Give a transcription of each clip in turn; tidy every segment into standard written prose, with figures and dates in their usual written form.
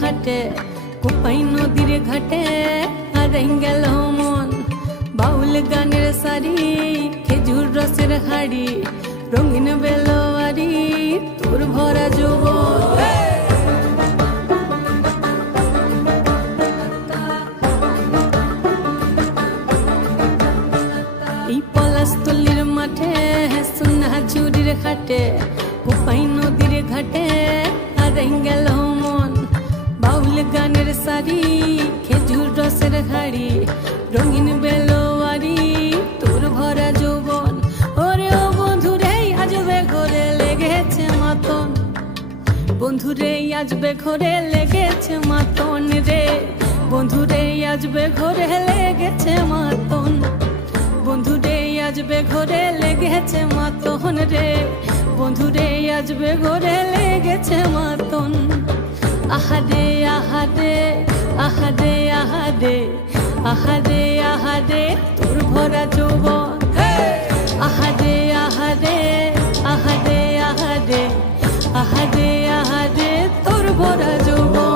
খাটে কোপাই নদীর ঘাটে হারাই গেল মন বাউল গানের সারি খেজুর রসের হাড়ি রঙিন বেলোয়ারি তোর ভরা যৌবন এই পলাশতলির মাঠে সোনা চুরির খাটে কোপাই নদীর ঘাটে হারাই গেল মন বাউল গানের সারি খেজুর রসের হাড়ি রঙিন বেলোয়ারি তোর ভরা যৌবন ওরে ও বন্ধুরে আজবে ঘরে লেগেছে মাতন বন্ধুরে আজবে ঘরে লেগেছে মাতন রে বন্ধুরে আজবে ঘরে লেগেছে মাতন বন্ধুরে আজবে ঘরে লেগেছে মাতন রে বন্ধুরে আজবে ঘরে লেগেছে মাতন আহারে আহারে আহারে আহারে আহারে আহারে তোর ভরা যৌবন আহারে আহারে আহারে আহারে আহারে আহারে তোর ভরা যৌবন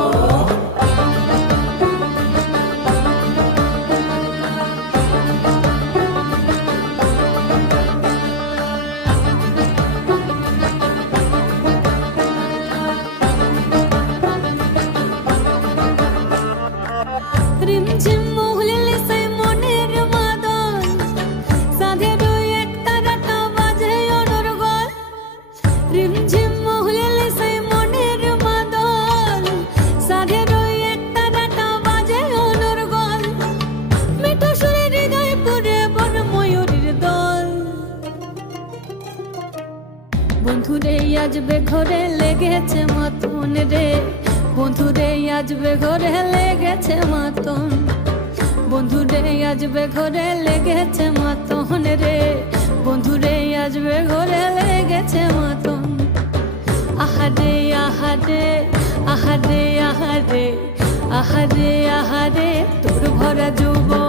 রিমঝিম মহুলিলে সেই মনের মাদন সাধের এক তারাটা বাজে অনর্গল রিমঝিম মহুলিলে সেই মনের মাদন সাধের এক তারাটা বাজে অনর্গল মিঠো সুরে হৃদয় পুরে বন ময়ূরীর দল বন্ধুরে আজবে ঘরে লেগেছে মাতন রে বন্ধুরে আজবে ঘরে লেগেছে মাতন বন্ধুরে আজবে ঘরে লেগেছে মাতন রে বন্ধুরে আজবে ঘরে লেগেছে মাতন আহারে আহারে আহারে আহারে আহারে আহারে তোর ভরা যৌবন